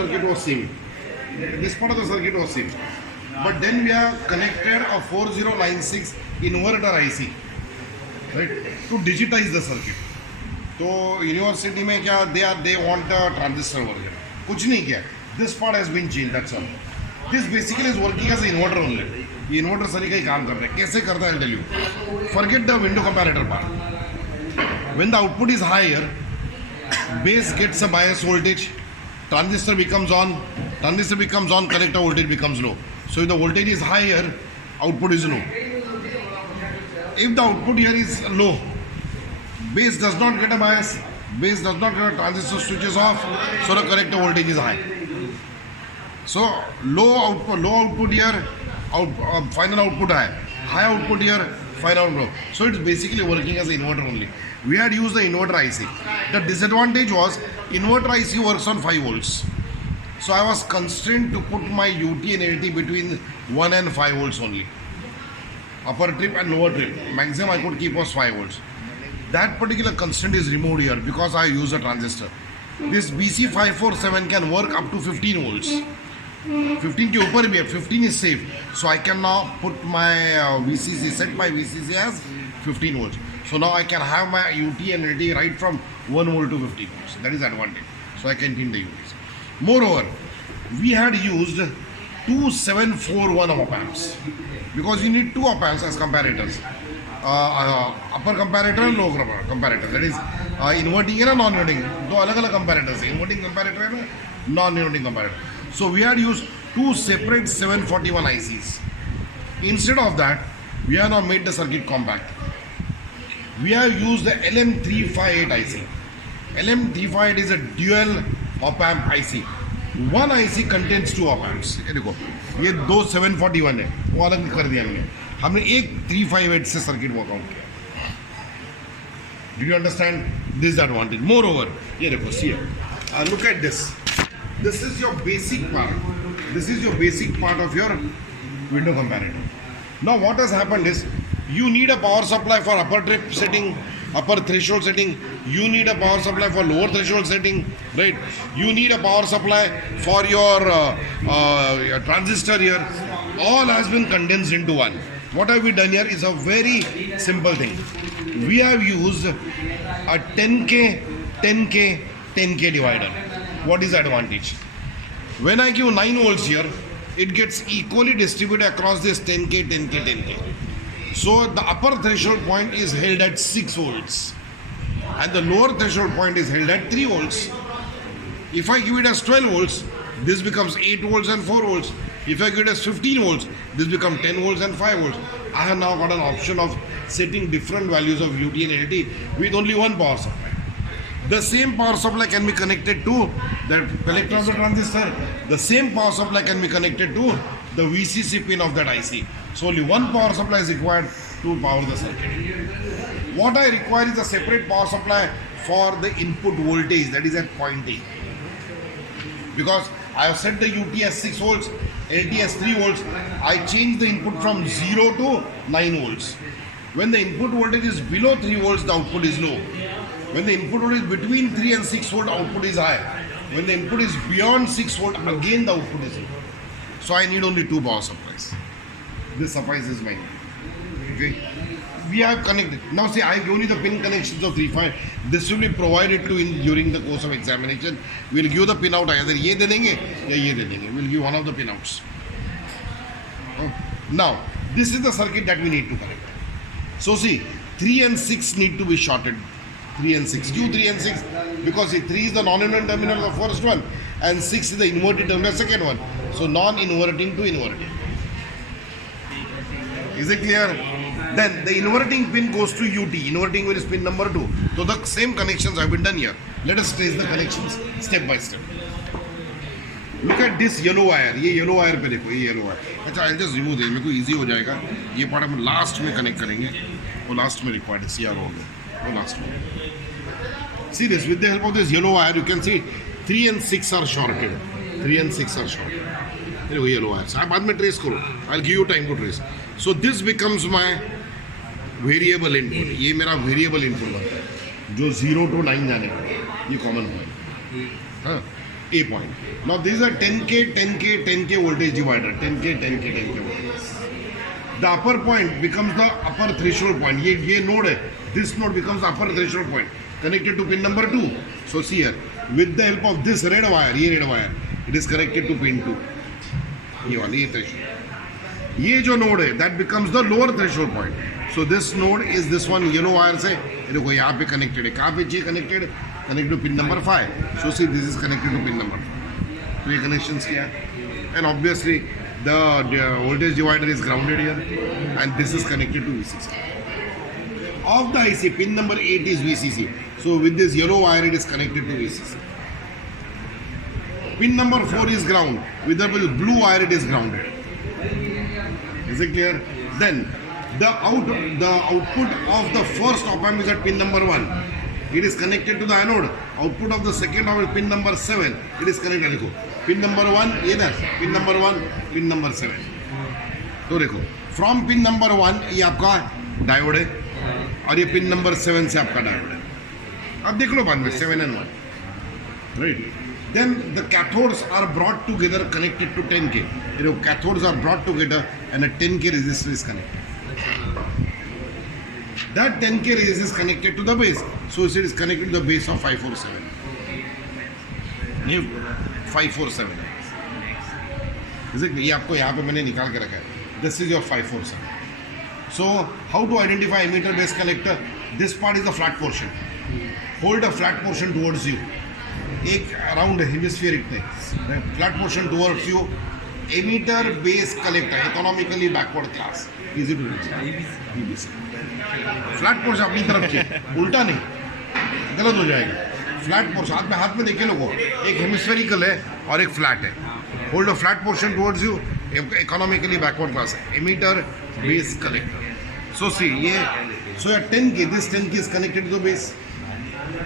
circuit was same. This part of the circuit was same. But then we have connected a 4096 inverter IC, right, to digitize the circuit. तो university में क्या they want the transistor version. कुछ नहीं किया. This part has been changed. That's all. This basically is working as an inverter only. ये inverter सही का ही काम कर रहा है. कैसे करता है I'll tell you. Forget the window comparator part. When the output is higher, base gets a bias voltage. Transistor becomes on. Collector voltage becomes low. So if the voltage is higher, output is low. If the output here is low, base does not get a bias, base does not get a transistor switches off, so the collector voltage is high. So low output here, final output high output here, final output low. So it's basically working as an inverter only. We had used the inverter IC. The disadvantage was inverter IC works on 5 volts. So I was constrained to put my UT and LT between 1 and 5 volts only. Upper trip and lower trip. Maximum I could keep was 5 volts. That particular constraint is removed here because I use a transistor. This BC547 can work up to 15 volts. 15 के ऊपर भी है, 15 is safe. So I can now put my VCC, set my VCC as 15 volts. So now I can have my UT and LT right from 1 volt to 15 volts. That is the advantage. So I can tune the UTs. Moreover, we had used 2741 op amps because you need 2 op amps as comparators. Upper comparator and lower comparator. That is inverting and non-inverting. दो अलग-अलग comparators. Inverting comparator and non-inverting comparator. So we had used 2 separate 741 ICs. Instead of that, we have now made the circuit compact. We have used the LM358 IC. LM358 is a dual op amp IC. One IC contains 2 op amps. ये देखो, ये 2 741 है, वो अलग कर दिया हमने एक 358 से सर्किट वर्कआउट किया. Do you understand this advantage? Moreover, ये देखो, see, look at this. This is your basic part. This is your basic part of your window comparator. Now what has happened is, you need a power supply for upper trip setting, upper threshold setting. You need a power supply for lower threshold setting, right? You need a power supply for your transistor here. All has been condensed into one. What have we done here is a very simple thing. We have used a 10K, 10K, 10K divider. What is the advantage? When I give 9 volts here, it gets equally distributed across this 10K, 10K, 10K. So the upper threshold point is held at 6 volts and the lower threshold point is held at 3 volts. If I give it as 12 volts, this becomes 8 volts and 4 volts. If I give it as 15 volts, this becomes 10 volts and 5 volts. I have now got an option of setting different values of UT and LT with only one power supply. The same power supply can be connected to the collector of the transistor. The same power supply can be connected to the VCC pin of that IC. So only one power supply is required to power the circuit. What I require is a separate power supply for the input voltage, that is at point A. Because I have set the UT as 6 volts, LT as 3 volts. I change the input from 0 to 9 volts. When the input voltage is below 3 volts, the output is low. When the input voltage is between 3 and 6 volt, output is high. When the input is beyond 6 volt, again the output is low. So I need only 2 power supplies. This suffices my need. Okay. We have connected. Now see, I have given you the pin connections of 3.5. This will be provided to in during the course of examination. We will give the pin out. Either ये दे देंगे या ये दे देंगे. We will give one of the pin outs. Now, this is the circuit that we need to connect. So see, 3 and 6 need to be shorted. 3 and 6. Q 3 and 6 because see, 3 is the non-inverting terminal of the first one and 6 is the inverting terminal of the second one. So non-inverting to inverting. Is it clear? Then the inverting pin goes to UT. Inverting pin is pin number 2. So the same connections have been done here. Let us trace the connections step by step. Look at this yellow wire. ये yellow wire पे देखो, ये yellow wire. अच्छा, I'll just remove this. मेरे को easy हो जाएगा. ये part हम last में connect करेंगे. वो last में required है. CR हो गया. वो last में. See this. With the help of this yellow wire, you can see 3 and 6 are shorted. 3 and 6 are shorted. देखो yellow wire. आप बाद में trace करो. I'll give you time to trace. So this becomes my variable input. ये मेरा variable input बनता है जो 0 to 9 जाने का ये common है. हाँ, A point. Now this is a 10K, 10K, 10K voltage divider. 10K, 10K, 10K voltage. The upper point becomes the upper threshold point. ये node है. This node becomes the upper threshold point connected to pin number 2. So see here, with the help of this red wire, it is connected to pin 2. ये threshold. ये जो node है, that becomes the lower threshold point. So this node is this one yellow wire से देखो यहाँ पे connected है. कहाँ पे ये connected to pin number 5. So see, this is connected to pin number 5. तो ये connections किया है. And obviously the voltage divider is grounded here, and this is connected to VCC. Of the IC, pin number 8 is VCC. So with this yellow wire, it is connected to VCC. Pin number 4 is ground. With the blue wire, it is grounded. Is it clear? Then the output of the first op amp is at pin number 1. It is connected to the anode. Output of the second op amp, pin number 7. It is connected. देखो, pin number 1 इधर, pin number 1, pin number 7. तो देखो, from pin number 1 ये आपका diode है और ये pin number 7 से आपका डायोड है. अब देख लो बाद में 7 and 1. Right? Then the cathodes are brought together, connected to 10K. You know, cathodes are brought together and a 10K resistor is connected. That 10K resistor is connected to the base. So it is connected to the base of 547. 547. Is it? ये आपको यहाँ पे मैंने निकाल के रखा है. This is your 547. So how to identify emitter base collector? This part is the flat portion. Hold a flat portion towards you. एक around hemisphere इतने. Flat portion towards you. Emitter base collector, economically backward class. Easy to reach. EBC. Flat portion अपनी तरफ से, उल्टा नहीं, गलत हो जाएगा. फ्लैट पोर्शन हाथ में देखिए लोगों, एक हेमिस्फेरिकल है और एक फ्लैट है. Hold a flat portion towards you, economically backward class है. Emitter base collector. So see ये, so yeah 10K, this 10K is connected to the base.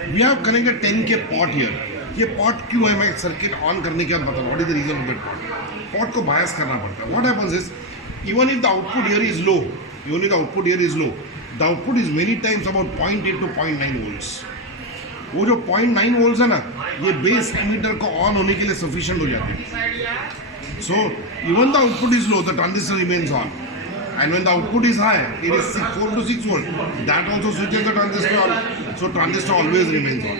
We have connected 10K pot here. ये pot क्यों है, मैं circuit on करने के बाद बताऊँ. What is the reason of that pot. Pot को बायस करना पड़ता है. What happens is, even if the output here is low, the output is many times about 0.8 to 0.9 volts. वो जो 0.9 volts है ना, ये बेस एमीटर को ऑन होने के लिए सफिशिएंट हो जाते हैं. So even the output is low, the transistor remains on, and when the output is high, it is 4 to 6 volt. That also switches the transistor on, so transistor always remains on.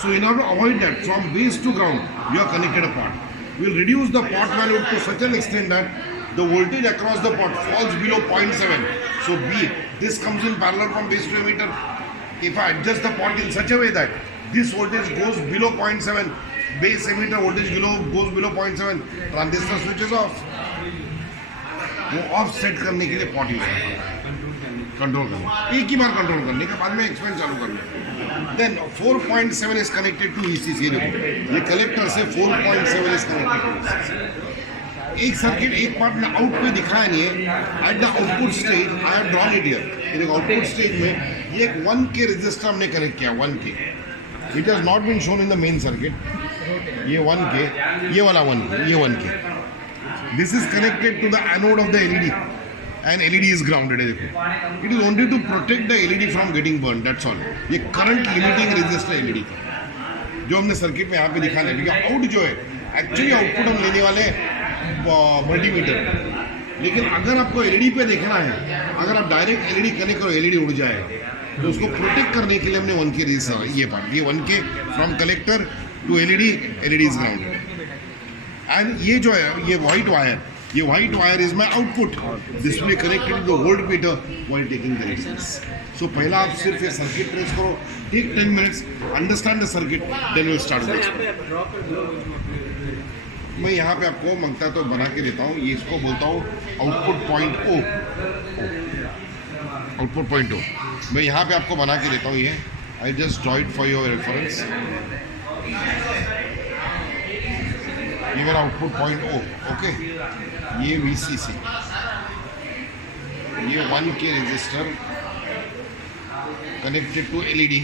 So in order to avoid that, from base to ground, you have connected a pot. We will reduce the pot value to such an extent that the voltage across the pot falls below 0.7. So this comes in parallel from base to emitter. If I adjust the pot in such a way that this voltage goes below 0.7, base emitter voltage goes below 0.7, transistor switches off. वो of set करने के लिए pot use करना है, control करना. एक ही बार control करने के बाद में एक्सपेंड चालू करना. Then 4.7 is connected to ECC. ये कलेक्टर से 4.7 इज कनेक्टेड टू ECC. एक सर्किट एक पार्ट में आउट पे दिखाया नहीं है. At the output stage I have drawn it here. Output stage में ये एक 1K रजिस्टर हमने कनेक्ट किया. 1K. It has not been shown in the main circuit. ये 1K, ये वाला 1K, ये 1K. This is connected to the anode of the LED, and LED is grounded है. देखो, it is only to protect the LED from getting burn, that's all. ये current limiting resistor LED का जो हमने circuit में यहाँ पे दिखाना है. आउट जो है एक्चुअली आउटपुट हम लेने वाले मल्टीमीटर. लेकिन अगर आपको LED पे देखना है, अगर आप डायरेक्ट LED कनेक्ट करो, LED उड़ जाएगा. तो उसको प्रोटेक्ट करने के लिए हमने 1K रजिस्टर, ये पार्ट, ये 1K from collector to LED is grounded. And ये जो है, ये white wire is my output. This will be connected to the voltmeter while taking the readings. So पहला आप सिर्फ ये सर्किट ट्रेस करो, take 10 minutes, understand the circuit, then will start. मैं यहाँ पे आपको मंगता तो बना के देता हूँ. ये इसको बोलता हूँ output point O. Output point O मैं यहाँ पे आपको बना के देता हूँ. ये I just draw it for your reference. ये मेरा आउटपुट पॉइंट O. ओके, ये VCC, ये 1K resistor connected to LED,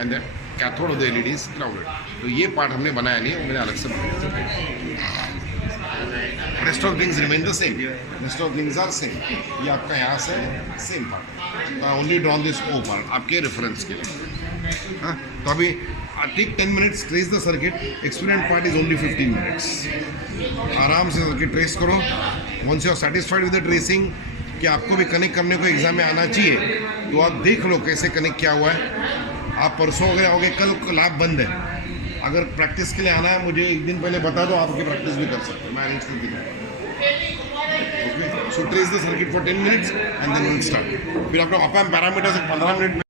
and cathode of the LED is grounded. तो ये पार्ट हमने बनाया नहीं है, मैंने अलग से बनाया. Rest of things remain the same. Rest of things are same. ये आपका यहाँ से same part. Only drawn this O part आपके रेफरेंस के लिए. हाँ, तो अभी take 10 minutes, trace the circuit. Experiment part is only 15 minutes. आराम से सर्किट ट्रेस करो. Once you are satisfied with the tracing कि आपको भी कनेक्ट करने को एग्जाम में आना चाहिए, तो आप देख लो कैसे कनेक्ट किया हुआ है. आप परसों अगर आओगे, कल लैब बंद है. अगर प्रैक्टिस के लिए आना है, मुझे एक दिन पहले बता दो, आपकी प्रैक्टिस भी कर सकते हो, मैं अरेंज कर दूँगा. Okay, so trace the circuit for 10 minutes and then will start. फिर आपका पैरामीटर्स 15 मिनट